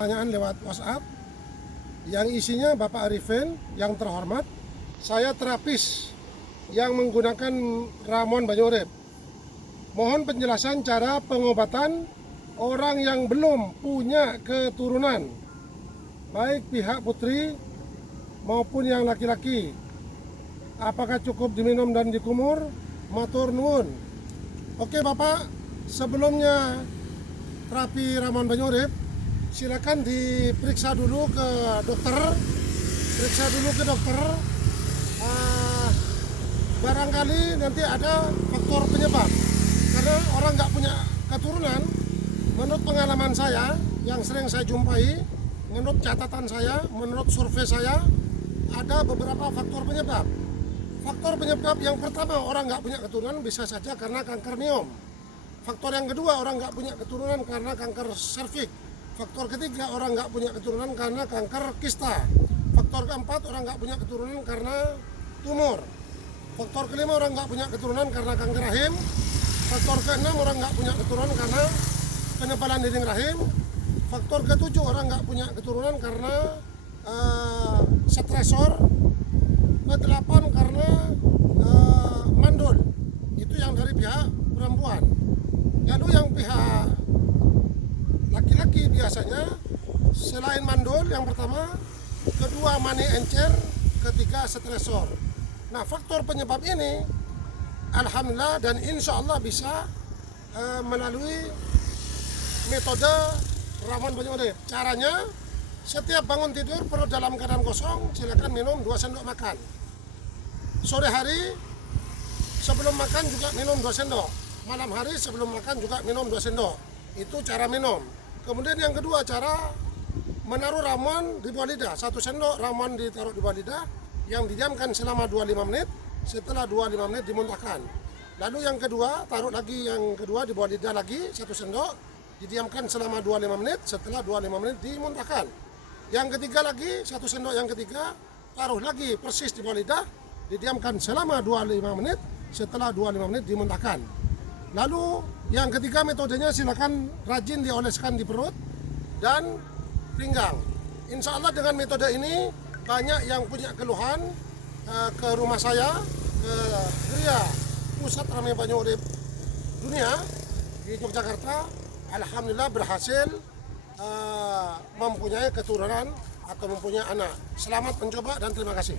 Pertanyaan lewat WhatsApp yang isinya Bapak Arifin yang terhormat, saya terapis yang menggunakan ramuan Banyu Urip. Mohon penjelasan cara pengobatan orang yang belum punya keturunan, baik pihak putri maupun yang laki-laki. Apakah cukup diminum dan dikumur? Matur nuwun. Oke Bapak, sebelumnya terapi ramuan Banyu Urip, silakan diperiksa dulu ke dokter. Barangkali nanti ada faktor penyebab. Karena orang nggak punya keturunan, menurut pengalaman saya yang sering saya jumpai, menurut catatan saya, menurut survei saya, ada beberapa faktor penyebab. Faktor penyebab yang pertama, orang nggak punya keturunan bisa saja karena kanker miom. Faktor yang kedua, orang nggak punya keturunan karena kanker serviks. Faktor ketiga, orang nggak punya keturunan karena kanker kista. Faktor keempat, orang nggak punya keturunan karena tumor. Faktor kelima, orang nggak punya keturunan karena kanker rahim. Faktor keenam, orang nggak punya keturunan karena penebalan dinding rahim. Faktor ketujuh, orang nggak punya keturunan karena stresor. Kedelapan, karena mandul. Itu yang dari pihak perempuan. Lalu yang pihak laki-laki biasanya selain mandul, yang pertama, kedua mani encer, ketiga stresor. Nah, faktor penyebab ini alhamdulillah dan insya Allah bisa melalui metode ramuan Banyu Urip. Caranya, setiap bangun tidur perut dalam keadaan kosong, silakan minum 2 sendok makan. Sore hari sebelum makan juga minum 2 sendok. Malam hari sebelum makan juga minum 2 sendok. Itu cara minum. Kemudian yang kedua, cara menaruh ramuan di bawah lidah. 1 sendok ramuan ditaruh di bawah lidah, yang didiamkan selama 25 menit. Setelah 25 menit dimuntahkan. Lalu yang kedua, taruh lagi yang kedua di bawah lidah lagi 1 sendok, didiamkan selama 25 menit. Setelah 25 menit dimuntahkan. Yang ketiga lagi 1 sendok, yang ketiga taruh lagi persis di bawah lidah, didiamkan selama 25 menit. Setelah 25 menit dimuntahkan. Lalu yang ketiga metodenya, silakan rajin dioleskan di perut dan pinggang. Insya Allah dengan metode ini banyak yang punya keluhan ke rumah saya, ke Gria Pusat Ramuan Banyu Urip Dunia di Yogyakarta. Alhamdulillah berhasil mempunyai keturunan atau mempunyai anak. Selamat mencoba dan terima kasih.